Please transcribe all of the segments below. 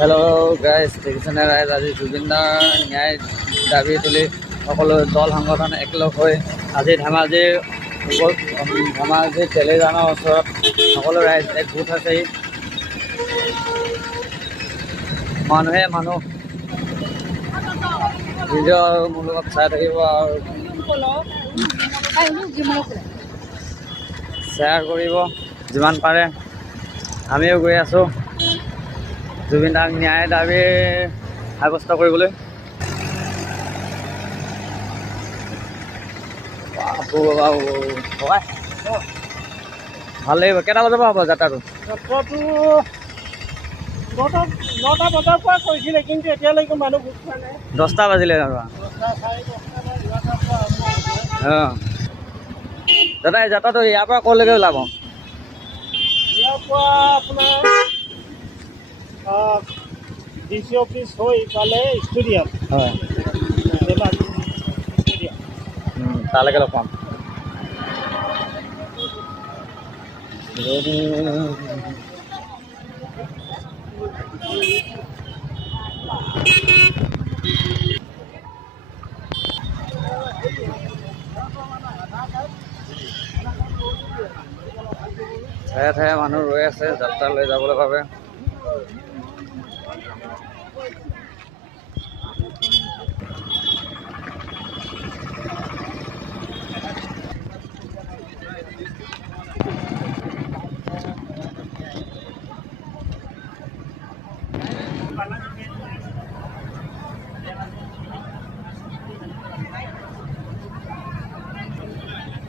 Hello' guys, দেখিছেনে ৰাইজ? আজি জুবিন দাৰ ন্যায় দাবী তুলি সকলো দল সংগঠন একেলগ হৈ আজি ধেমাজিৰ তেলেজানৰ ওচৰত সকলো ৰাইজ একগোট হৈছেহি। মানুহে মানুহ ভিডিঅ' মোৰ লগত চাই থাকিব আৰু শ্বেয়াৰ কৰিব যিমান পাৰে। আমিও গৈ আছোঁ জুবিন দাক ন্যায় দাবী সাব্যস্ত কৰিবলৈ। ভাল লাগিব। কেইটা বজাৰ পৰা হ'ব যাত্ৰাটো? 9টা বজাৰ পৰা কৰিছিলে, কিন্তু এতিয়ালৈকে মানুহ গোট খোৱা নাই। 10টা বাজিলে দাদা। অঁ দাদা, এই যাত্ৰাটো ইয়াৰ পৰা ক'লৈকে ওলাব? ইয়াৰ পৰা আপোনাৰ DC অফিচ হৈ ইফালে ষ্টেডিয়াম, হয়, ষ্টেডিয়াম তালৈকে লগ পাম। ঠায়ে ঠায়ে মানুহ ৰৈ আছে যাত্ৰা লৈ যাবলৈ বাবে।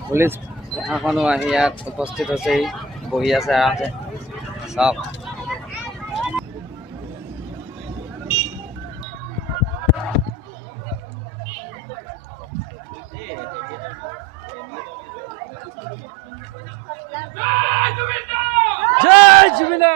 পুলিচ প্ৰশাসনো আহি ইয়াত উপস্থিত হৈছেহি, বহি আছে আৰামছে। চাওক জয় জুবিন দা।